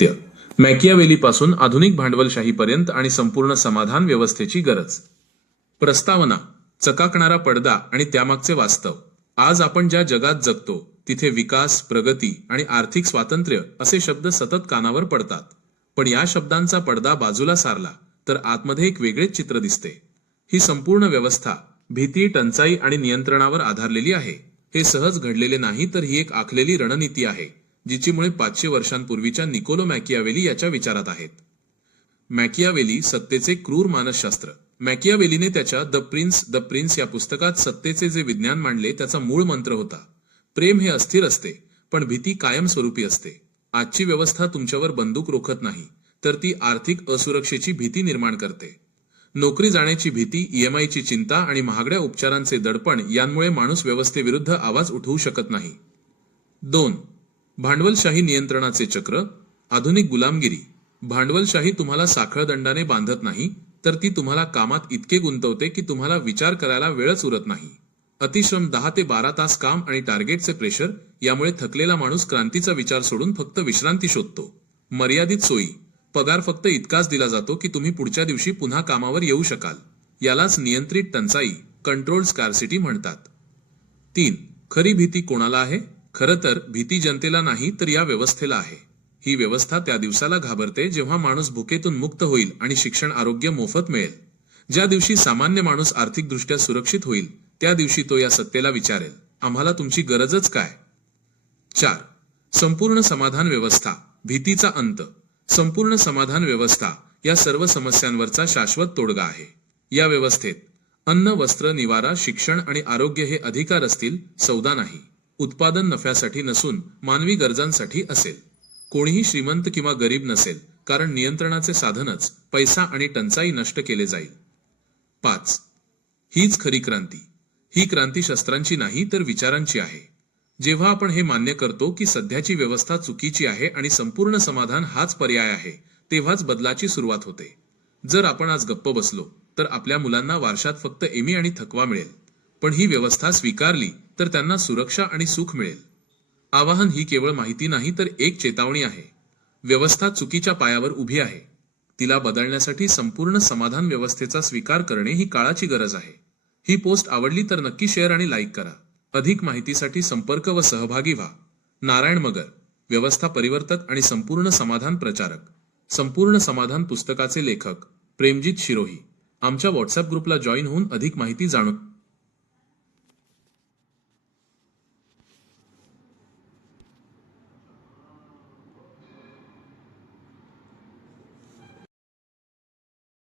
त्य मॅकियावेलीपासून आधुनिक भांडवलशाहीपर्यंत आणि संपूर्ण समाधान व्यवस्थेची गरज. प्रस्तावना चकाकणारा पडदा आणि त्यामागचे वास्तव. आज आपण ज्या जगात जगतो तिथे विकास प्रगती आणि आर्थिक स्वातंत्र्य असे शब्द सतत कानावर पडतात. पण या शब्दांचा पडदा बाजूला सारला तर आतमध्ये एक वेगळेच चित्र दिसते. ही संपूर्ण व्यवस्था भीती टंचाई आणि नियंत्रणावर आधारलेली आहे. हे सहज घडलेले नाही तर ही एक आखलेली रणनीती आहे. जिची मुळे पाचशे वर्षांपूर्वीच्या निकोलो मॅकियावेली याच्या विचारात आहेत. मॅकियावेली सत्तेचे क्रूर मानसशास्त्र. मॅकियावेलीने त्याच्या द प्रिन्स द प्रिन्स या पुस्तकात सत्तेचे जे विज्ञान मांडले त्याचा मूळ मंत्र होता. प्रेम हे अस्थिर असते पण भीती कायमस्वरूपी असते. आजची व्यवस्था तुमच्यावर बंदूक रोखत नाही तर ती आर्थिक असुरक्षेची भीती निर्माण करते. नोकरी जाण्याची भीती ईएमआयची चिंता आणि महागड्या उपचारांचे दडपण यांमुळे माणूस व्यवस्थेविरुद्ध आवाज उठवू शकत नाही. दोन भांडवलशाही नियंत्रणाचे चक्र आधुनिक गुलामगिरी. भांडवलशाही तुम्हाला साखळ दंडाने बांधत नाही तर ती तुम्हाला कामात इतके गुंतवते की तुम्हाला विचार करायला वेळच उरत नाही. अतिश्रम दहा ते बारा तास काम आणि टार्गेटचे प्रेशर यामुळे थकलेला माणूस क्रांतीचा विचार सोडून फक्त विश्रांती शोधतो. मर्यादित सोयी. पगार फक्त इतकाच दिला जातो की तुम्ही पुढच्या दिवशी पुन्हा कामावर येऊ शकाल. यालाच नियंत्रित टंचाई कंट्रोल स्कारसिटी म्हणतात. तीन. खरी भीती कोणाला आहे? खरं तर भीती जनतेला नाही तर या व्यवस्थेला आहे. ही व्यवस्था त्या दिवसाला घाबरते जेव्हा माणूस भुकेतून मुक्त होईल आणि शिक्षण आरोग्य मोफत मिळेल. ज्या दिवशी सामान्य माणूस आर्थिकदृष्ट्या सुरक्षित होईल त्या दिवशी तो या सत्तेला विचारेल. आम्हाला तुमची गरजच काय? चार. संपूर्ण समाधान व्यवस्था भीतीचा अंत. संपूर्ण समाधान व्यवस्था या सर्व समस्यांवरचा शाश्वत तोडगा आहे. या व्यवस्थेत अन्न वस्त्र निवारा शिक्षण आणि आरोग्य हे अधिकार असतील सौदा नाही. उत्पादन नफ्यासाठी नसून मानवी गरजांसाठी असेल. कोणीही श्रीमंत किंवा गरीब नसेल कारण नियंत्रणाचे साधनच पैसा आणि टंचाई नष्ट केले जाईल. पाच. हीच खरी क्रांती. ही क्रांती शस्त्रांची नाही तर विचारांची आहे. जेव्हा आपण हे मान्य करतो की सध्याची व्यवस्था चुकीची आहे आणि संपूर्ण समाधान हाच पर्याय आहे तेव्हाच बदलाची सुरुवात होते. जर आपण आज गप्प बसलो तर आपल्या मुलांना वारशात फक्त एमी आणि थकवा मिळेल. पण ही व्यवस्था स्वीकारली तर त्यांना सुरक्षा आणि सुख मिळेल. आवाहन ही केवळ माहिती नाही तर एक चेतावणी आहे. व्यवस्था चुकीच्या पायावर उभी आहे. तिला बदलण्यासाठी संपूर्ण समाधान व्यवस्थेचा स्वीकार करणे ही काळाची गरज आहे. ही पोस्ट आवडली तर नक्की शेअर आणि लाईक करा. अधिक माहितीसाठी संपर्क व सहभागी व्हा. नारायण मगर व्यवस्था परिवर्तक आणि संपूर्ण समाधान प्रचारक. संपूर्ण समाधान पुस्तकाचे लेखक प्रेमजीत शिरोही. आमच्या व्हॉट्सअप ग्रुपला जॉईन होऊन अधिक माहिती जाणून